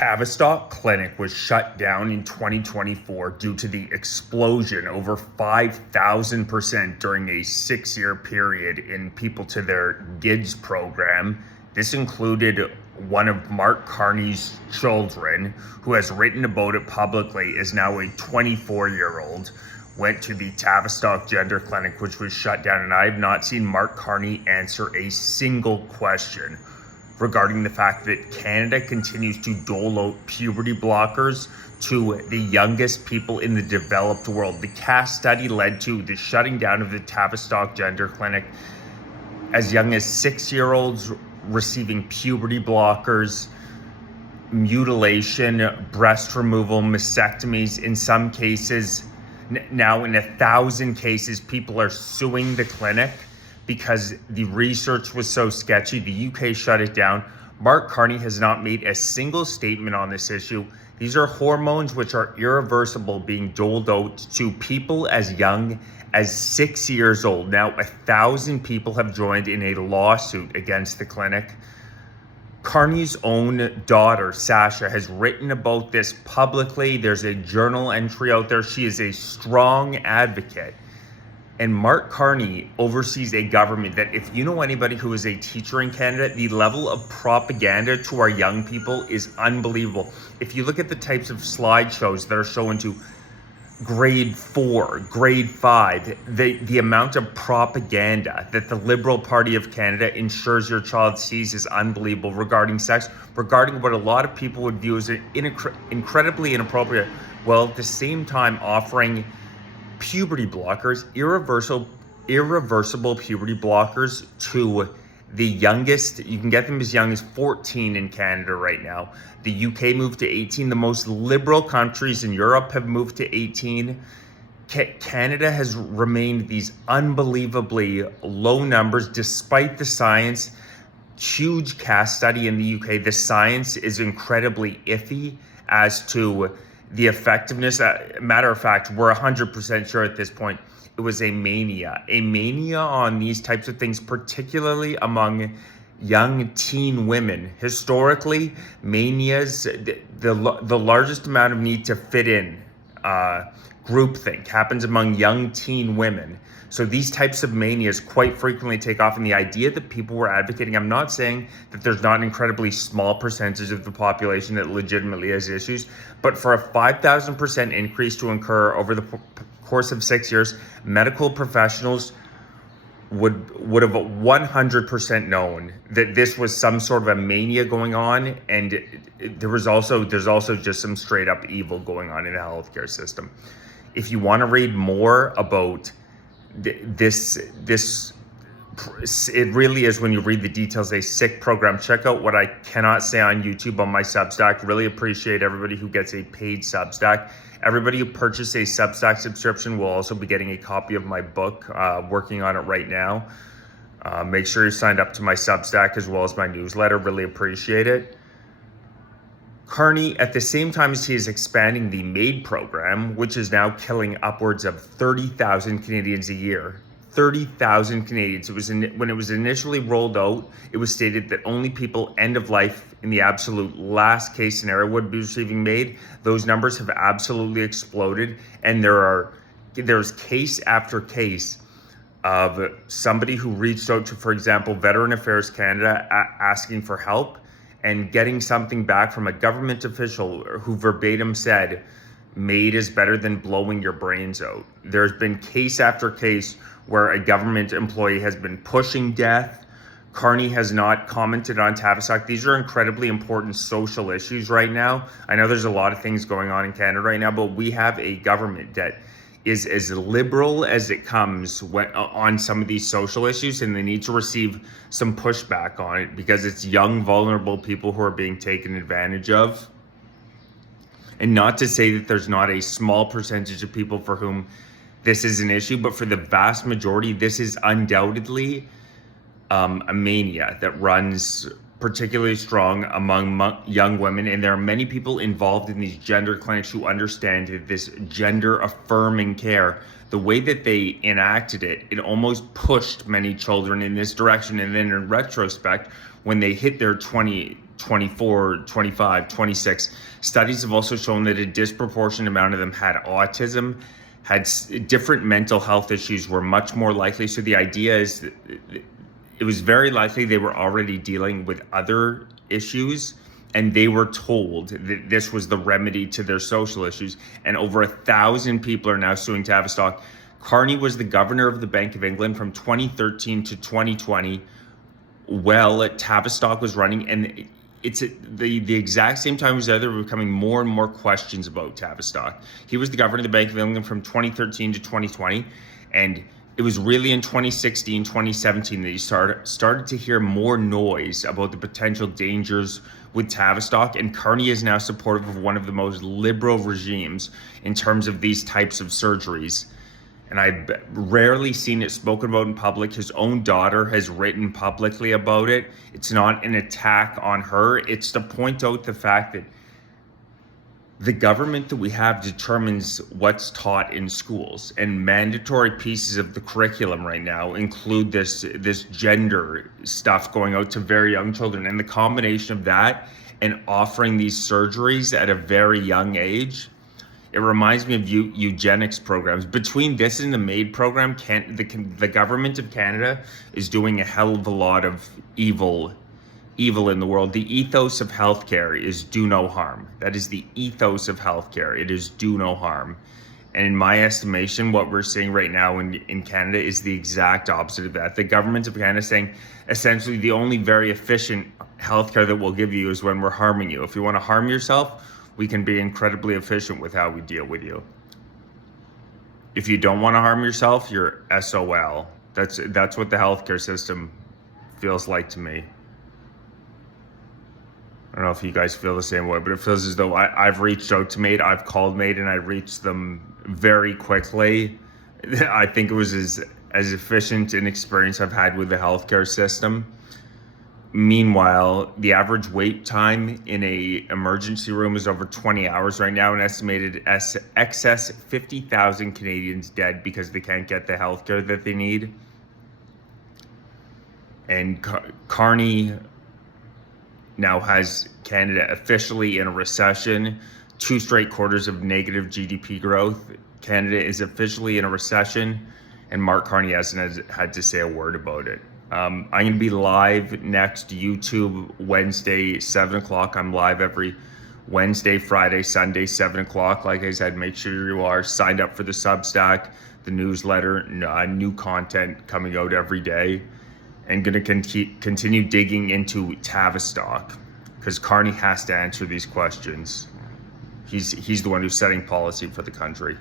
Tavistock clinic was shut down in 2024 due to the explosion over 5,000% during a 6-year period in people to their GIDS program. This included one of Mark Carney's children, who has written about it publicly, is now a 24-year-old, went to the Tavistock gender clinic, which was shut down, and I have not seen Mark Carney answer a single question regarding the fact that Canada continues to dole out puberty blockers to the youngest people in the developed world. The CAS study led to the shutting down of the Tavistock gender clinic, as young as 6-year-olds receiving puberty blockers, mutilation, breast removal, mastectomies. In some cases, now in 1,000 cases, people are suing the clinic because the research was so sketchy. The UK shut it down. Mark Carney has not made a single statement on this issue. These are hormones which are irreversible being doled out to people as young as 6 years old. Now, 1,000 people have joined in a lawsuit against the clinic. Carney's own daughter, Sasha, has written about this publicly. There's a journal entry out there. She is a strong advocate. And Mark Carney oversees a government that, if you know anybody who is a teacher in Canada, the level of propaganda to our young people is unbelievable. If you look at the types of slideshows that are shown to grade 4, grade 5, the amount of propaganda that the Liberal Party of Canada ensures your child sees is unbelievable regarding sex, regarding what a lot of people would view as incredibly inappropriate, while at the same time offering puberty blockers, irreversible puberty blockers to the youngest. You can get them as young as 14 in Canada right now. The UK moved to 18. The most liberal countries in Europe have moved to 18. Canada has remained these unbelievably low numbers despite the science. Huge CAS study in the UK. The science is incredibly iffy as to the effectiveness. Matter of fact, we're 100% sure at this point it was a mania on these types of things, particularly among young teen women. Historically, manias, the largest amount of need to fit in, groupthink, happens among young teen women. So these types of manias quite frequently take off, and the idea that people were advocating, I'm not saying that there's not an incredibly small percentage of the population that legitimately has issues, but for a 5,000% increase to occur over the course of 6 years, medical professionals would have 100% known that this was some sort of a mania going on, and there's also just some straight up evil going on in the healthcare system. If you want to read more about this, it really is, when you read the details, a sick program. Check out what I cannot say on YouTube on my Substack. Really appreciate everybody who gets a paid Substack. Everybody who purchased a Substack subscription will also be getting a copy of my book. Working on it right now. Make sure you're signed up to my Substack as well as my newsletter. Really appreciate it. Carney, at the same time as he is expanding the MAID program, which is now killing upwards of 30,000 Canadians a year. 30,000 Canadians. When it was initially rolled out, it was stated that only people end of life in the absolute last case scenario would be receiving MAID. Those numbers have absolutely exploded, and there's case after case of somebody who reached out to, for example, Veteran Affairs Canada asking for help, and getting something back from a government official who verbatim said, MAID is better than blowing your brains out. There's been case after case where a government employee has been pushing death. Carney has not commented on Tavistock. These are incredibly important social issues right now. I know there's a lot of things going on in Canada right now, but we have a government that is as liberal as it comes on some of these social issues, and they need to receive some pushback on it because it's young, vulnerable people who are being taken advantage of. And not to say that there's not a small percentage of people for whom this is an issue, but for the vast majority, this is undoubtedly a mania that runs particularly strong among young women. And there are many people involved in these gender clinics who understand that this gender affirming care, the way that they enacted it, it almost pushed many children in this direction. And then in retrospect, when they hit their 20 24, 25, 26. Studies have also shown that a disproportionate amount of them had autism, had different mental health issues, were much more likely. So the idea is that it was very likely they were already dealing with other issues, and they were told that this was the remedy to their social issues. And over 1,000 people are now suing Tavistock. Carney was the governor of the Bank of England from 2013 to 2020. Well, Tavistock was running, and it's at the exact same time as there were becoming more and more questions about Tavistock. He was the governor of the Bank of England from 2013 to 2020, and it was really in 2016, 2017 that you started to hear more noise about the potential dangers with Tavistock, and Carney is now supportive of one of the most liberal regimes in terms of these types of surgeries. And I've rarely seen it spoken about in public. His own daughter has written publicly about it. It's not an attack on her. It's to point out the fact that the government that we have determines what's taught in schools, and mandatory pieces of the curriculum right now include this gender stuff going out to very young children. And the combination of that and offering these surgeries at a very young age, it reminds me of eugenics programs. Between this and the MAID program, the government of Canada is doing a hell of a lot of evil in the world. The ethos of healthcare is do no harm. That is the ethos of healthcare. It is do no harm. And in my estimation, what we're seeing right now in Canada is the exact opposite of that. The government of Canada is saying essentially the only very efficient healthcare that we'll give you is when we're harming you. If you want to harm yourself, we can be incredibly efficient with how we deal with you. If you don't want to harm yourself, you're SOL. That's what the healthcare system feels like to me. I don't know if you guys feel the same way, but it feels as though I've reached out to MAID, I've called MAID, and I reached them very quickly. I think it was as efficient an experience I've had with the healthcare system. Meanwhile, the average wait time in a emergency room is over 20 hours right now, an estimated excess 50,000 Canadians dead because they can't get the healthcare that they need. And Carney now has Canada officially in a recession, 2 straight quarters of negative GDP growth. Canada is officially in a recession, and Mark Carney hasn't had to say a word about it. I'm going to be live next YouTube Wednesday, 7 o'clock. I'm live every Wednesday, Friday, Sunday, 7 o'clock. Like I said, make sure you are signed up for the Substack, the newsletter, new content coming out every day. And going to continue digging into Tavistock, because Carney has to answer these questions. He's the one who's setting policy for the country.